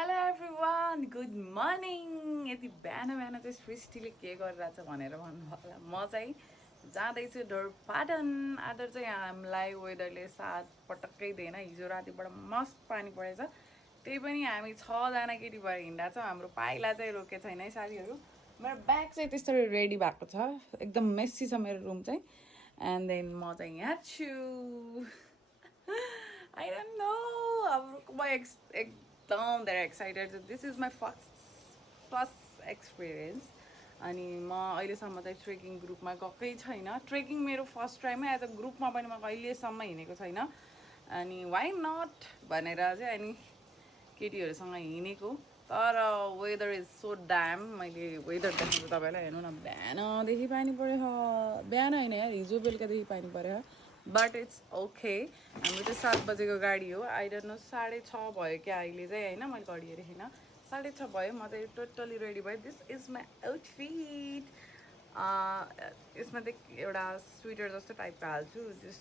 Hello everyone good morning. यति बिहान बिहान चाहिँ सृष्टिले के गरिरहेछ भनेर भन्नु होला। म चाहिँ जाँदैछु ढोरपाटन। आज चाहिँ हामीलाई वेदरले साथ पटक्कै दिएन। हिजो रातिबाट मस्त पानी परेछ, त्यही पनि हामी 6जना केटी भएर हिँड्दा छौँ। हाम्रो पाइला चाहिँ रोकेको छैन है साथीहरू। मेरो ब्याग चाहिँ त्यसरी रेडी भएको छ, एकदम मेस्सी छ मेरो रुम चाहिँ। एन्ड देन म चाहिँ यहाँ छु। I don't know. I'm एकदम धेरै एक्साइटेड छु। This is my first experience. अनि म अहिलेसम्म चाहिँ ट्रेकिङ ग्रुपमा गएकै छैन। ट्रेकिङ मेरो फर्स्ट टाइमै एज अ ग्रुपमा पनि म कहिलेसम्म हिँडेको छैन। अनि वाइ नट भनेर चाहिँ अनि केटीहरूसँग हिँडेको। तर वेदर इज सो ड्याम। मैले वेदर देखाएको तपाईँलाई हेर्नु न, बिहानदेखि पानी पऱ्यो। बिहान होइन यार, हिजो बेलुकादेखि पानी पऱ्यो। But it's okay. हाम्रो चाहिँ 7 बजेको गाडी हो। आई डोन्ट नो 6:30 भयो क्या अहिले चाहिँ, होइन मैले घडी हेरेको थिइनँ। 6:30 भयो। म चाहिँ टोटली रेडी भयो। This is my outfit. यसमा चाहिँ एउटा स्वेटर जस्तो टाइपको हाल्छु, जस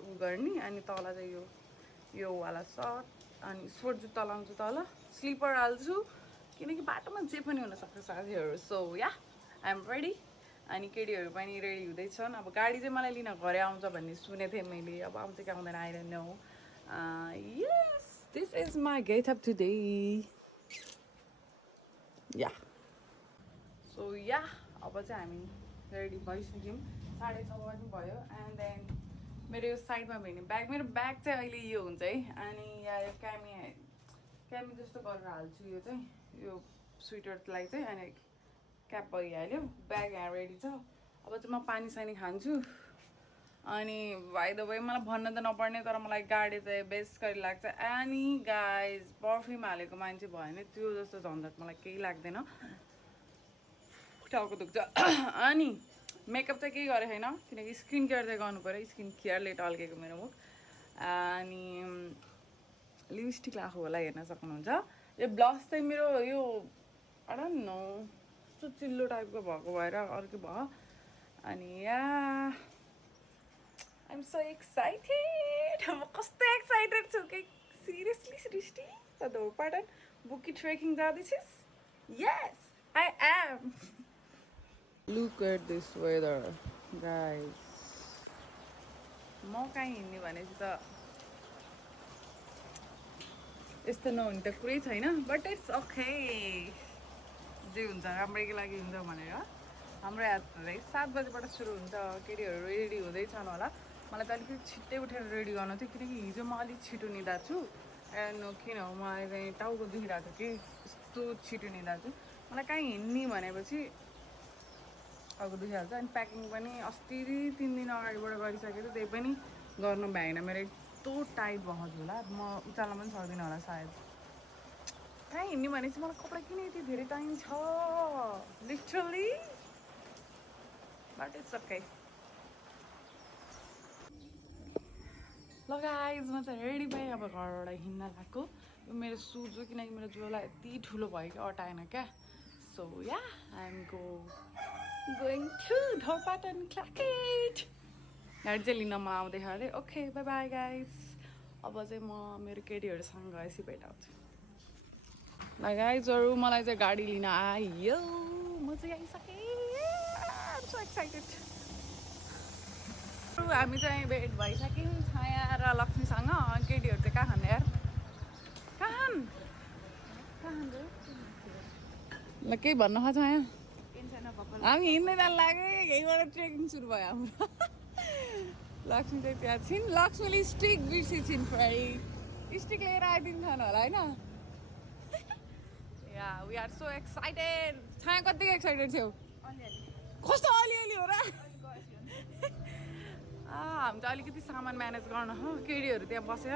उ गर्ने। अनि तल चाहिँ यो वाला सर्ट अनि स्पोर्ट जुत्ता लाउँछु, तल स्लिपर हाल्छु, किनकि बाटोमा जे पनि हुनसक्छ साथीहरू। So yeah I am ready. अनि केटीहरू पनि रेडी हुँदैछन्। अब गाडी चाहिँ मलाई लिन घरै आउँछ भन्ने सुनेको थिएँ मैले। अब आउँछ कि आउँदैन I don't know. Yes, this is my getup today. Yeah so yeah अब चाहिँ हामी रेडी भइसक्यौँ। 6:30 पनि भयो। एन्ड देन मेरो यो साइडमा भेट्ने ब्याग, मेरो ब्याग चाहिँ अहिले यो हुन्छ है। अनि यहाँ यो क्यामी जस्तो गरेर हाल्छु। यो चाहिँ यो स्वेटरलाई चाहिँ अनि क्याप भइहाल्यो। ब्याग यहाँ रेडी छ। अब चाहिँ म पानी सानी खान्छु। अनि भाइ द वे मलाई भन्न त नपर्ने, तर मलाई गाडी चाहिँ बेस्ट गरी लाग्छ। अनि गाइज पर्फ्युम हालेको मान्छे भयो भने त्यो जस्तो झन्झट मलाई केही लाग्दैन। टाउको दुख्छ। अनि मेकअप चाहिँ केही गरेको छैन, किनकि स्किन केयर चाहिँ गर्नु पऱ्यो। स्किन केयरले टल्केको मेरो मुख। अनि लिपस्टिक लगाएको होला, हेर्न सक्नुहुन्छ। यो ब्लस चाहिँ मेरो यो आई डोन्ट नो यस्तो चिल्लो टाइपको भएको भएर अर्को भयो। अनि या आइएम सो एक्साइटेड। म कस्तो एक्साइटेड छु कि सिरियसली सृष्टि, ढोरपाटन बुकी ट्रेकिङ जाँदैछिस्? Yes I am. Look at this weather guys. म कहीँ हिँड्ने भनेपछि त यस्तो नहुने त कुरै छैन। बट इट्स ओके, जे हुन्छ राम्रैको लागि हुन्छ भनेर। हाम्रो यात्रा 7 बजीबाट सुरु हुन्छ। केटीहरू रेडी हुँदैछन् होला। मलाई त अलिकति छिट्टै उठेर रेडी गर्नु थियो, किनकि हिजो म अलिक छिटो निदा छु। एन्ड किन हो मलाई चाहिँ टाउको दुखिरहेको थियो कि यस्तो छिटो निदा छु। मलाई कहीँ हिँड्ने भनेपछि टाउको दुखिहाल्छ। अनि प्याकिङ पनि अस्ति 3 दिन अगाडिबाट गरिसकेको थियो, त्यही पनि गर्नु भ्याएन। मेरो यस्तो टाइट भएको छु होला, म उचाल्न पनि सक्दिनँ होला सायद। कहीँ हिँड्ने भनेपछि मलाई कपडा किन यति धेरै चाहिन्छ लिटरली। But it's okay. ल गाइज म चाहिँ रेडी भएँ। अब घरबाट हिँड्न लागेको। यो मेरो सुज हो, किनकि मेरो जुलाई यति ठुलो भयो कि अटाएन क्या। So yeah I am going to Dhorpatan क्लाकेट। गाडी चाहिँ लिन म आउँदै अरे। Okay bye bye guys. अब चाहिँ म मेरो केटीहरूसँग गएपछि भेटाउँछु। ल गाइजहरू मलाई चाहिँ गाडी लिन आयो। म चाहिँ आइसकेँ। I am so excited. हामी चाहिँ भेट भइसक्यौँ छाया र लक्ष्मीसँग। केटीहरू चाहिँ कहाँ खाने यार, कहाँ ल केही भन्नु छ छाया? हामी हिँड्दै जानु लाग्यो, यहीँबाट ट्रेकिङ सुरु भयो हाम्रो। लक्ष्मी चाहिँ त्यहाँ छिन्। लक्ष्मीले स्टिक बिर्सी छिन्, फेरि स्टिक लिएर आइदिन्छन् होला होइन। या वी आर सो एक्साइटेड। छाया कतिको एक्साइटेड थियौ? कस्तो अलिअलि हो र? हामी त अलिकति सामान म्यानेज गर्न हो। केटीहरू त्यहाँ बसेर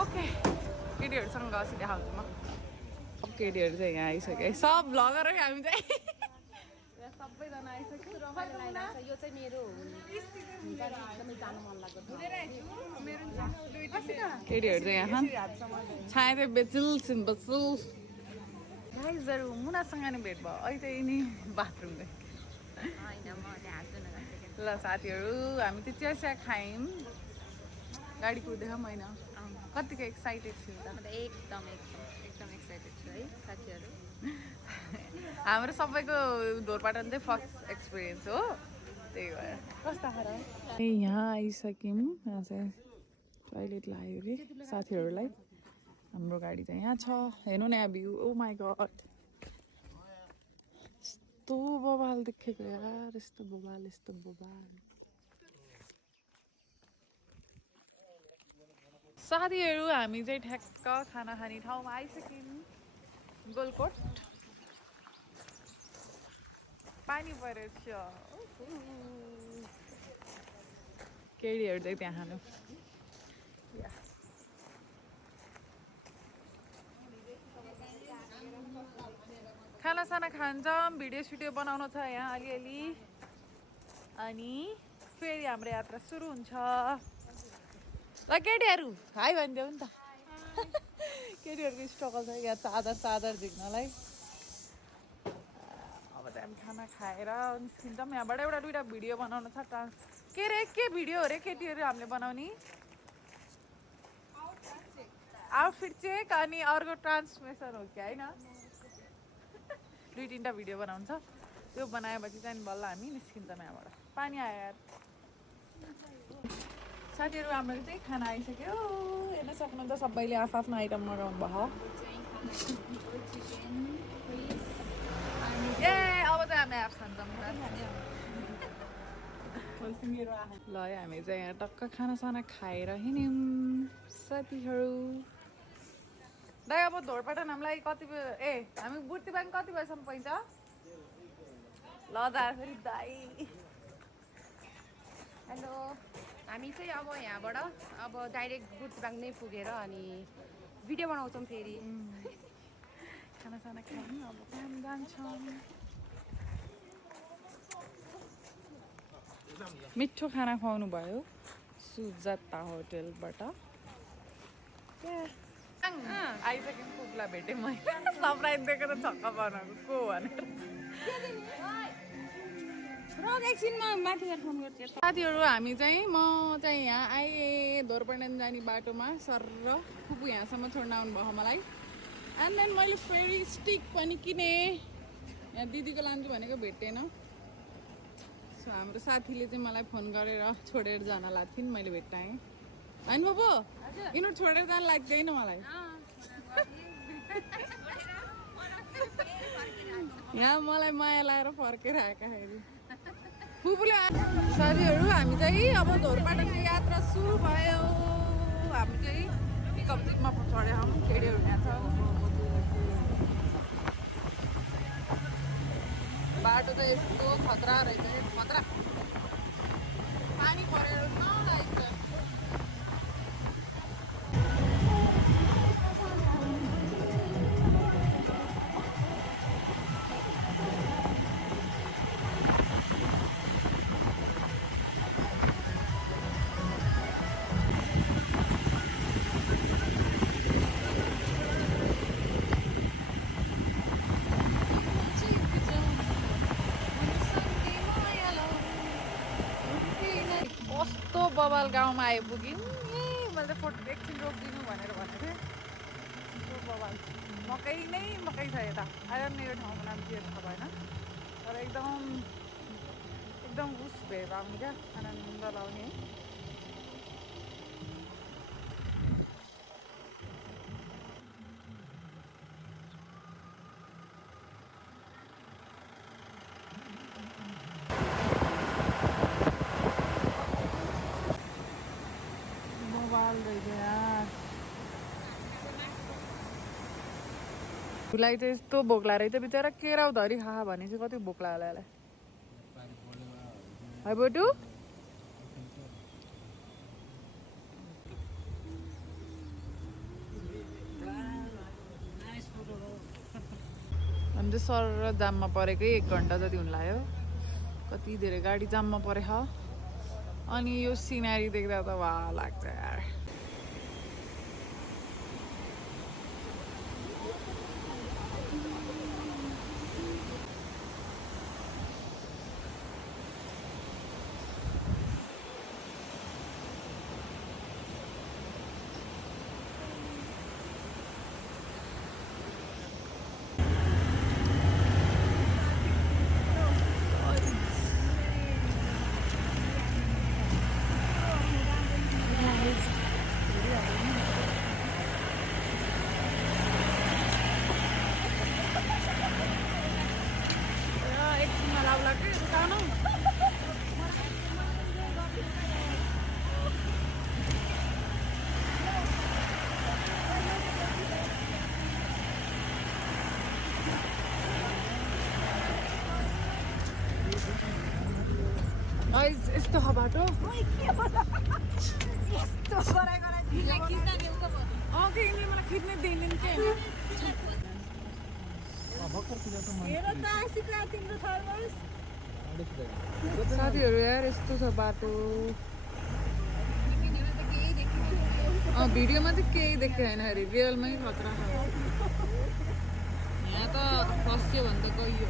ओके केटीहरूसँग गएपछि देखाउँछु म। अब केटीहरू चाहिँ यहाँ आइसक्यो। सब भ्लगर है हामी चाहिँ। सबैजना आइसक्यो। यो चाहिँ मेरो एकदमै जानु मन लाग्यो। केटीहरू चाहिँ यहाँ छाया चाहिँ बेचुल सिम्बचुल। गाइजहरू मुनासँग नि भेट भयो। अहिले चाहिँ नि बाथरुम गयो। ल साथीहरू हामी चाहिँ चिया खायौँ। गाडी कुदेको होइन कतिको एक्साइटेड छु त म त एकदम एक्साइटेड छु है साथीहरू। हाम्रो सबैको ढोरपाटन चाहिँ फर्स्ट एक्सपिरियन्स हो, त्यही भएर। कस्तो खाएर यहाँ आइसक्यौँ। यहाँ चाहिँ टोइलेट लाग्यो कि साथीहरूलाई। हाम्रो गाडी चाहिँ यहाँ छ, हेर्नु न यहाँ भ्यू। ओ माई गड, यस्तो बबाल देखेको यार, यस्तो बबाल, यस्तो बबाल। साथीहरू हामी चाहिँ ठ्याक्क खाना खाने ठाउँमा आइसक्यौँ, गोलकोट। पानी परेछ, केटीहरू चाहिँ त्यहाँ खानु। खानासाना खान्छौँ, भिडियो सिडियो बनाउनु छ यहाँ अलिअलि, अनि फेरि हाम्रो यात्रा सुरु हुन्छ। ल केटीहरू हाई भनिदेऊ नि त। केटीहरूको स्ट्रगल छ यहाँ चादर झिक्नलाई। अब चाहिँ हामी खाना खाएर निस्किन्छौँ यहाँबाट। एउटा दुइटा भिडियो बनाउनु छ। के भिडियो हो रे केटीहरू हामीले बनाउने? आउटफिट चेक अनि अर्को ट्रान्सफर्मेसन हो क्या, होइन? दुई तिनवटा भिडियो बनाउनु छ, त्यो बनाएपछि चाहिँ बल्ल हामी निस्किन्छौँ यहाँबाट। पानी आयो यार। साथीहरू हाम्रो चाहिँ खाना आइसक्यो, हेर्न सक्नुहुन्छ। सबैले आफ्नो आइटम मगाउनु भयो। ए अब चाहिँ हामी एप्स खान्छौँ। ल हामी चाहिँ यहाँ टक्क खानासाना खाएर हिँड्यौँ साथीहरू। दाइ अब ढोरपाटन हामीलाई कति हामी बुर्तिबाङ कति बजीसम्म पुग्छ? ल फेरि दाइ। हेलो, हामी चाहिँ अब यहाँबाट अब डाइरेक्ट बुर्तिबाङ नै पुगेर अनि भिडियो बनाउँछौँ फेरि। खानासाना खायौँ, अब काम जान्छौँ। मिठो खाना खुवाउनु भयो सुजाता होटेलबाट। आइसक्यौँ, कुकलाई भेटेँ मैले। सरप्राइज दिएको त छक्क बनाएको को भनेर। एकछिनमा माथि गएर फोन गर्छु। साथीहरू हामी चाहिँ म चाहिँ यहाँ आएँ ढोरपाटन जाने बाटोमा। सर र फुपू यहाँसम्म छोड्न आउनुभयो मलाई। एन्ड देन मैले फेरि स्टिक पनि किनेँ। यहाँ दिदीको लान्छु भनेको भेटेन। सो हाम्रो साथीले चाहिँ मलाई फोन गरेर छोडेर जान लाग्थ्यो, मैले भेट्टाएँ। होइन बाबु, यिनीहरू छोडेर जान लाग्दैन मलाई। यहाँ मलाई माया लाएर फर्केर आएकाखेरि फुपूले। साथीहरू हामी चाहिँ अब ढोरपाटनको यात्रा सुरु भयो। हामी चाहिँ पिकअप जिपमा चढेर आउँ, केटीहरू यहाँ छ। बाटो चाहिँ यस्तो खतरा रहेछ, खतरा। पानी परेर नआइन्छ। कस्तो बबाल गाउँमा आइपुग्यौँ। मैले त फोटो एकछिन रोकिदिनु भनेर भनेको थिएँ। कस्तो बबाल मकै नै मकै छ यता। आएर मेरो ठाउँको नाम के थाहा भएन, तर एकदम उस भेर आउने क्या, आनन्द लाउने। उसलाई चाहिँ यस्तो बोक्ला रहेछ बिचरा, केराउधरी खा भने चाहिँ कति बोक्ला होला यसलाई। है बोटु अनि चाहिँ सर र जाममा परेकै 1 घन्टा जति हुन लाग्यो। कति धेरै गाडी जाममा परेछ। अनि यो सिनेरी देख्दा त वाह लाग्छ यार। यस्तो छ बाटो केही नि मलाई खिच्नै दिँदैन के साथीहरू यार यस्तो छ बाटो भिडियोमा चाहिँ केही देखेको होइन अरे रियलमै खतरा छ यहाँ त फस्यो भने त गइयो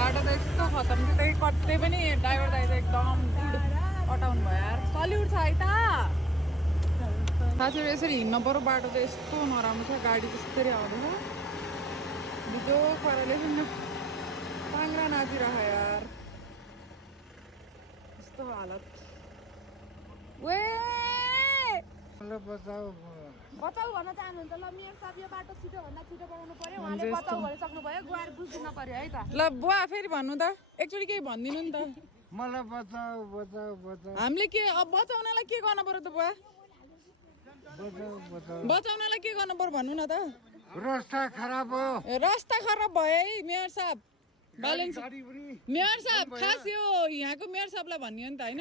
बाटो त यस्तो खतम कि त्यही कतै पनि ड्राइभर दाइ त एकदम अटाउनु भयो यार सल्युट छ है त साथीहरू यसरी हिँड्नु पर्यो बाटो त यस्तो नराम्रो छ गाडी त्यसरी आउँदैन बिजो पाराले पाङ्रा नाचिरह यार यस्तो हालत बचाउ भन्न चाहनुहुन्छ ल मेरो साथ यो बाटो छिटोभन्दा छिटो बनाउनु पर्यो उहाँले बचाउ भन्न सक्नुभयो गुहार बुझ्दिन पर्यो है त ल बुवा फेरि भन्नु त एकचोटि केही भनिदिनु नि त मलाई बचाऊ बचाऊ बचाऊ हामीले के अब बचाउनलाई के गर्नु पर्यो त बुवा बचाऊ बचाऊ बचाउनलाई के गर्नु पर्यो भन्नु न त रास्ता खराब हो रास्ता खराब भयो है मेयर साहब ब्यालेन्स मेयर साहब खास यो यहाँको मेयर साहबलाई भन्यो नि त होइन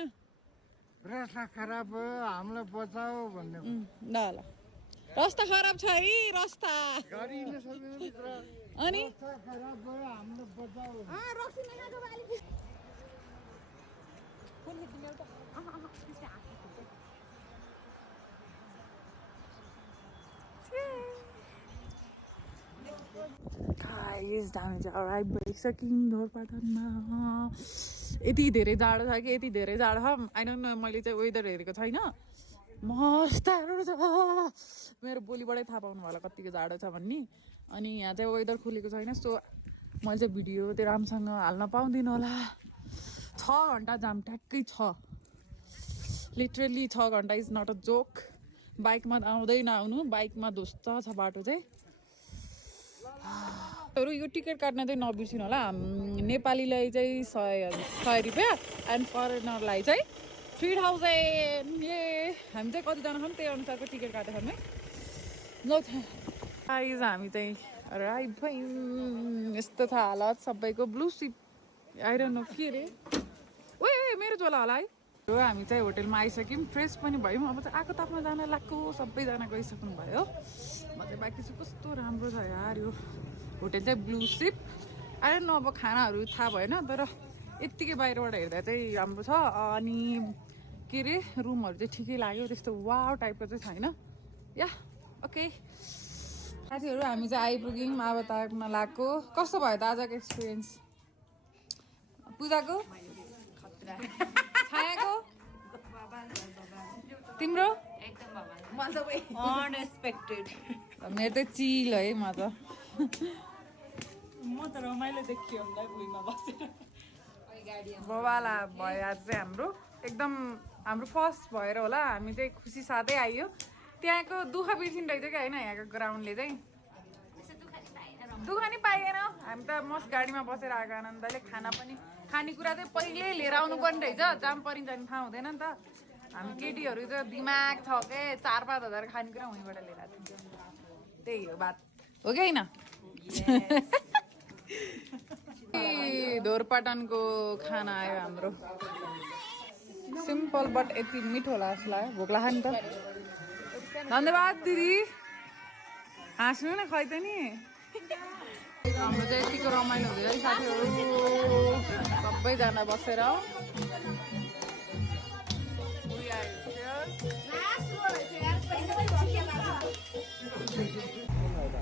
रास्ता खराब हो हामीलाई बचाऊ भन्ने ल ल रास्ता खराब छ है रास्ता गाडी हिँड्न सक्दैन भित्र अनि रास्ता खराब भयो हामीलाई बचाऊ गाइस हामी चाहिँ अराइभ भइसक्यौँ ढोरपाटनमा यति धेरै जाडो छ कि यति धेरै जाडो छ आई डोन्ट नो मैले चाहिँ वेदर हेरेको छैन मस्त छ मेरो बोलीबाटै थाहा पाउनु होला कतिको जाडो छ भन्ने अनि यहाँ चाहिँ वेदर खुलेको छैन सो मैले चाहिँ भिडियो त्यो राम्रोसँग हाल्न पाउँदिनँ होला 6 घन्टा जाम ट्याक्कै छ लिटरली 6 घन्टा इज नट अ जोक बाइकमा आउँदै नआउनु बाइकमा ध्वस्त छ बाटो चाहिँ यो टिकट काट्न चाहिँ नबिर्सिनु होला नेपालीलाई चाहिँ 100 रुपियाँ एन्ड फरेनरलाई चाहिँ 3000 ए हामी चाहिँ कतिजना छौँ त्यही अनुसारको टिकट काटेको छौँ है ल आइज हामी चाहिँ राइट भयौँ यस्तो छ हालत सबैको ब्लू सिप आइरहनु के अरे ओ मेरो झोला होला है हो हामी चाहिँ होटेलमा आइसक्यौँ फ्रेस पनि भयौँ अब चाहिँ आएको तापमा जान लाग्यो सबैजना गइसक्नु भयो म चाहिँ बाँकी चाहिँ कस्तो राम्रो छ यार यो होटेल चाहिँ ब्लू सिप आएर न अब खानाहरू थाहा भएन तर यत्तिकै बाहिरबाट हेर्दा चाहिँ राम्रो छ अनि के अरे रुमहरू चाहिँ ठिकै लाग्यो त्यस्तो वाउ टाइपको चाहिँ छैन या ओके साथीहरू हामी चाहिँ आइपुग्यौँ अब ताक्न लाग्यो कस्तो भयो त आजको एक्सपिरियन्स पूजाको छायाको तिम्रो अनएक्सपेक्टेड मेरो त चिल है म त म त रमाइलो देखियो होला भुइँमा बसेर बबाला भयो आज चाहिँ हाम्रो एकदम हाम्रो फर्स्ट भएर होला हामी चाहिँ खुसी साथै आइयो त्यहाँको दुःख बिर्सिनु रहेछ क्या होइन यहाँको ग्राउन्डले चाहिँ दुःख नि पाइएन हामी त मस्त गाडीमा बसेर आएको आनन्दले खानेकुरा चाहिँ पहिल्यै लिएर आउनु पर्ने रहेछ जाम परिन्छ नि थाहा हुँदैन नि त हामी केटीहरू चाहिँ दिमाग छ के 4-5 हजार खानेकुरा उहीँबाट लिएर आएको थियौँ त्यही हो बात हो कि होइन ढोरपाटनको खाना आयो हाम्रो सिम्पल बट यति मिठो होला जस्तो लाग्यो भोक लाग्यो नि त धन्यवाद दिदी हाँस्नु न खै त नि हाम्रो चाहिँ यतिको रमाइलो हुँदैन साथीहरू सबैजना बसेर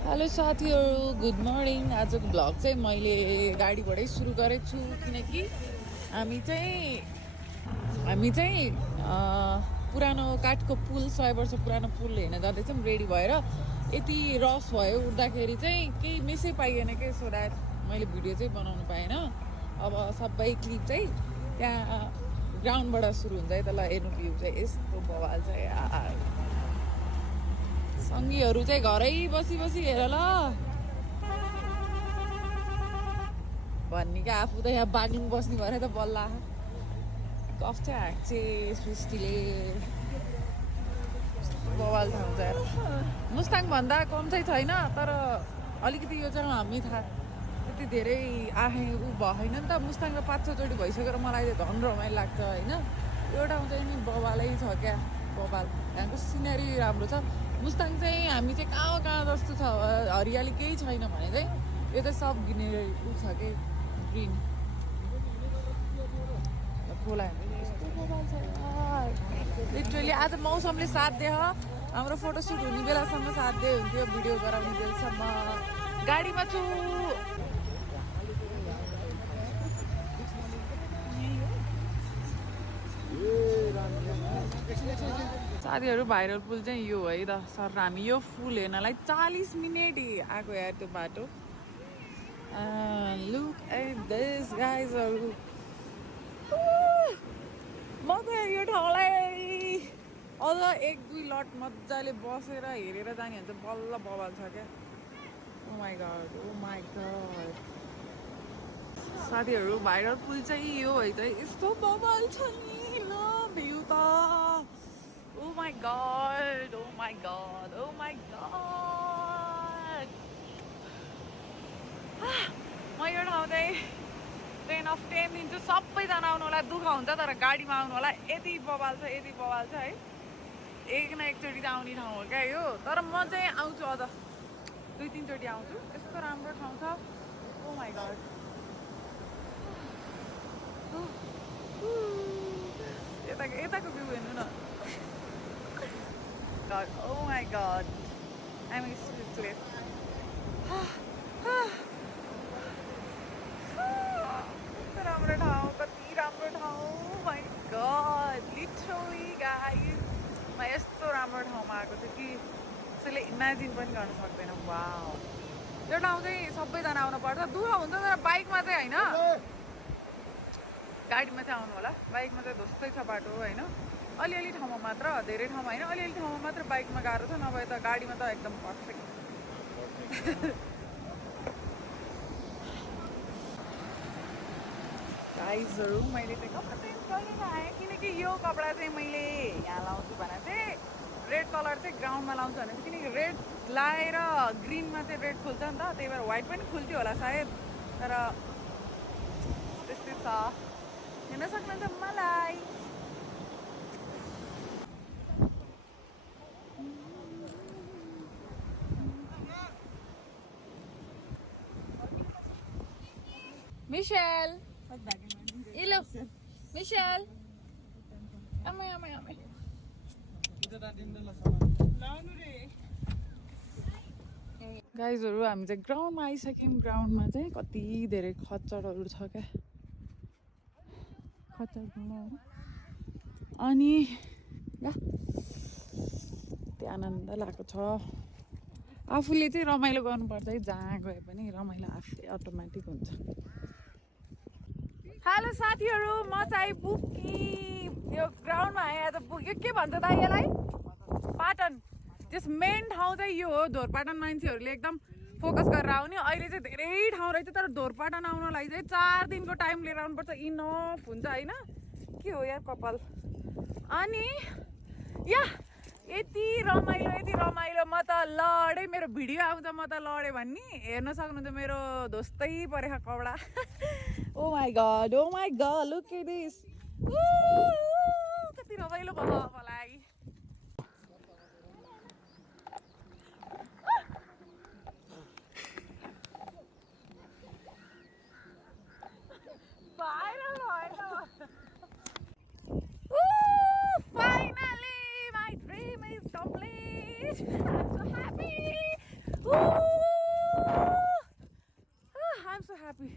हेलो साथीहरू गुड मर्निङ आजको भ्लग चाहिँ मैले गाडीबाटै सुरु गरेको छु किनकि हामी चाहिँ पुरानो काठको पुल 100 वर्ष पुरानो पुल हेर्न जाँदैछौँ रेडी भएर यति रस भयो उठ्दाखेरि चाहिँ केही मिसै पाइएन कि सो द्याट मैले भिडियो चाहिँ बनाउनु पाएन अब सबै क्लिप चाहिँ त्यहाँ ग्राउन्डबाट सुरु हुन्छ है त ल हेर्नु भ्यू चाहिँ यस्तो बवाल छ यार सङ्गीहरू चाहिँ घरै बसी बसी हेर ल भन्ने क्या आफू त यहाँ बाग्लुङ बस्ने भएर त बल्ल कफ चाहिँ हाँक्छे सृष्टिले बवाल ठाउँ छ यार मुस्ताङ भन्दा कम चाहिँ छैन तर अलिकति यो चाहिँ हामी थाहा त्यति धेरै आए ऊ भएन नि त मुस्ताङ त 5-6 चोटि भइसकेर मलाई चाहिँ झन् रमाइलो लाग्छ होइन यो ठाउँ चाहिँ नि बवालै छ क्या बवाल यहाँको सिनेरी राम्रो छ मुस्ताङ चाहिँ हामी चाहिँ कहाँ जस्तो छ हरियाली केही छैन भने चाहिँ यो चाहिँ सब ग्रिनरी छ कि ग्रिन खोला लिटरली आज मौसमले साथ दियो हाम्रो फोटोसुट हुने बेलासम्म साथ दियो हुन्थ्यो भिडियो गराउने बेलासम्म गाडीमा छु साथीहरू भाइरल पुल चाहिँ यो है त सर हामी यो फुल हेर्नलाई 40 मिनट आएको यार त्यो बाटो लुक एट दिस गाइजहरू म त यो ठाउँलाई अझ 1-2 लट मजाले बसेर हेरेर जाने भने चाहिँ बल्ल बवाल छ क्या ओ माई गड साथीहरू भाइरल पुल चाहिँ यो है त यस्तो बवाल छ नि ल भ्यू त ओ माई गड म यो ठाउँ चाहिँ 10/10 दिन्छु सबैजना आउनुलाई दुःख हुन्छ तर गाडीमा आउनु होला यति बवाल छ है एक न एकचोटि त आउने ठाउँ हो क्या यो तर म चाहिँ आउँछु अझ 2-3 चोटि आउँछु यस्तो राम्रो ठाउँ छ ओ माई गड यताको भ्यू हेर्नु न God, oh my god, I'm speechless. राम्रो ठाउँ कति राम्रो ठाउँ my god, literally guys म यस्तो राम्रो ठाउँमा आएको थिएँ कि त्यसैले इमेजिन पनि गर्न सक्दैन वाउ यो ठाउँ चाहिँ सबैजना आउनु पर्छ दुःख हुन्छ तर बाइकमा चाहिँ होइन गाडीमा चाहिँ आउनु होला बाइकमा चाहिँ धोस्तै छ बाटो होइन अलिअलि ठाउँमा मात्र धेरै ठाउँमा होइन अलिअलि ठाउँमा मात्र बाइकमा गाह्रो छ नभए त गाडीमा त एकदम पर्फेक्ट गाइजहरू मैले चाहिँ कपडा चेन्ज गरेर आएँ किनकि यो कपडा चाहिँ मैले यहाँ लाउँछु भने चाहिँ रेड कलर चाहिँ ग्राउन्डमा लाउँछु भने चाहिँ किनकि रेड लाएर ग्रिनमा चाहिँ रेड खुल्छ नि त त्यही भएर व्हाइट पनि खुल्थ्यो होला सायद तर त्यस्तै छ हेर्न सक्नुहुन्छ मलाई Michelle! Hello! Michelle! Amay. गाइजहरू हामी चाहिँ ग्राउन्डमा आइसक्यौँ ग्राउन्डमा चाहिँ कति धेरै खच्चडहरू छ क्या अनि त्यो आनन्द लागेको छ आफूले चाहिँ रमाइलो गर्नुपर्छ है जहाँ गए पनि रमाइलो आफै अटोमेटिक हुन्छ हेलो साथीहरू म चाहिँ पुग्यौँ यो ग्राउन्डमा आएँ आज पुग्यो के भन्छ त यसलाई पाटन त्यस मेन ठाउँ चाहिँ यो हो ढोरपाटन मान्छेहरूले एकदम फोकस गरेर आउने अहिले चाहिँ धेरै ठाउँ रहेछ तर ढोरपाटन आउनलाई चाहिँ 4 दिनको टाइम लिएर आउनुपर्छ इनफ हुन्छ होइन के हो यार कपाल अनि यति रमाइलो म त लडेँ मेरो भिडियो आउँछ म त लडेँ भन्ने हेर्न सक्नुहुन्छ मेरो दोस्तै परेको कपडा oh my God look at this कति रमाइलो भयो मलाई Finally, my dream is complete. I'm so happy. I'm so happy.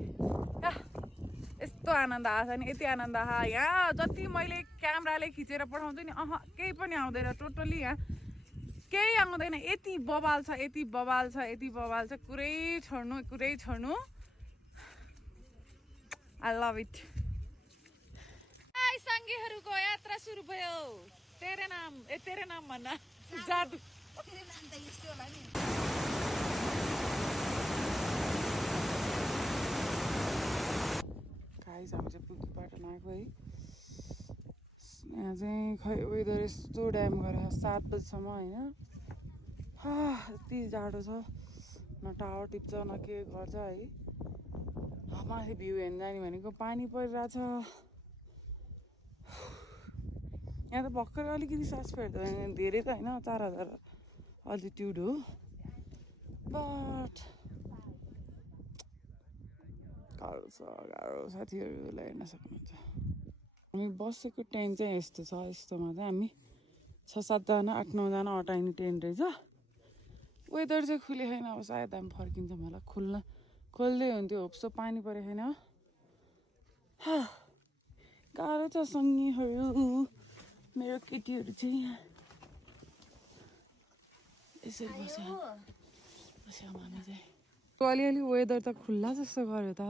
यस्तो आनन्द आएछ नि यति आनन्द आयो यहाँ जति मैले क्यामेराले खिचेर पठाउँछु नि केही पनि आउँदैन टोटली यहाँ केही आउँदैन यति बवाल छ कुरै छोड्नु I love it. गाई सङ्गीहरूको यात्रा सुरु भयो तेरे नाम भन्न जादु गाइस हामी चाहिँ पुग्ने बाटोमा आएको है यहाँ चाहिँ खै वेदर यस्तो ड्याम गरेर 7 बजीसम्म होइन यति जाडो छ न टावर टिप्छ न के गर्छ है माथि भ्यू हेर्न जाने भनेको पानी परिरहेछ यहाँ त भर्खर अलिकति सास फेर्दा धेरै त होइन 4000 अल्टिट्युड हो बट गाह्रो छ साथीहरूलाई हेर्न सक्नुहुन्छ हामी बसेको टेन्ट चाहिँ यस्तो छ यस्तोमा चाहिँ हामी 6-7 जना 8-9 जना अटाइने टेन्ट रहेछ वेदर चाहिँ खुले छैन अब सायद हामी फर्किन्छौँ होला खोल्दै हुन्थ्यो होप्सो पानी परेको छैन गाह्रो छ सङ्गीहरू मेरो केटीहरू चाहिँ यसरी बस्यो हामी चाहिँ अलिअलि वेदर त खुल्ला जस्तो गर्यो त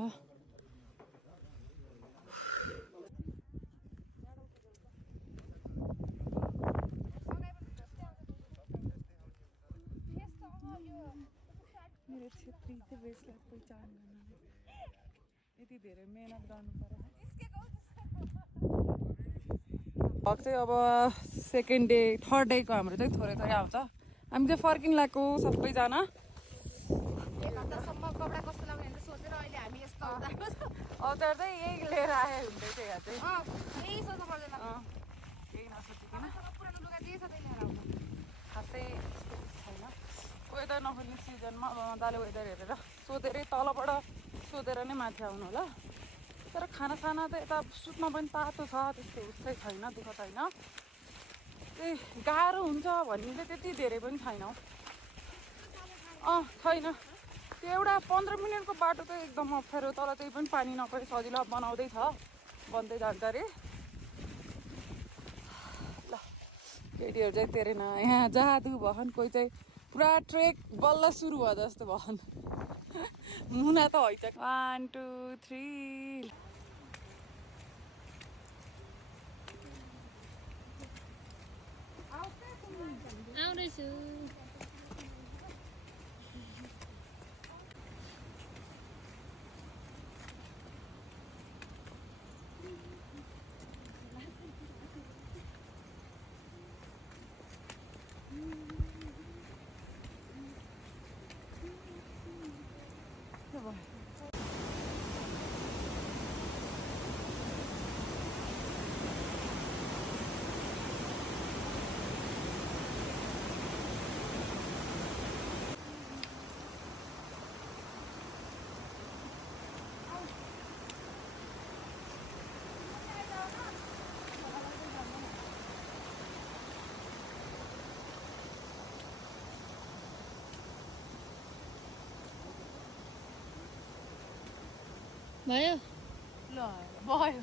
मेरो छेत्री चाहिँ बेसलाई पहिचान गर्न यति धेरै मेहनत गर्नु पर्यो भग चाहिँ अब सेकेन्ड डे थर्ड डेको हाम्रो चाहिँ थोरै थोरै आउँछ हामी चाहिँ फर्किन लागेको सबैजना अचार चाहिँ यही लिएर आए हुँदै थियो यहाँ चाहिँ केही नसोचिकन खासै छैन वेदर नखोल्ने सिजनमा अब मजाले वेदर हेरेर सोधेरै तलबाट सोधेर नै माथि आउनु होला तर खानासाना त यता सुत्न पनि तातो छ त्यस्तो उस्तै छैन दुःख छैन त्यही गाह्रो हुन्छ भन्ने चाहिँ त्यति धेरै पनि छैन छैन त्यो एउटा 15 मिनटको बाटो चाहिँ एकदम अप्ठ्यारो तर त्यही पनि पानी नपरे सजिलो बनाउँदैछ बन्दै जान्छ अरे ल केटीहरू चाहिँ तेरे न यहाँ जादु भन कोही चाहिँ पुरा ट्रेक बल्ल सुरु भयो जस्तो भन मुना त हैछ 1 2 3 आउँदैछु भयो ल भयो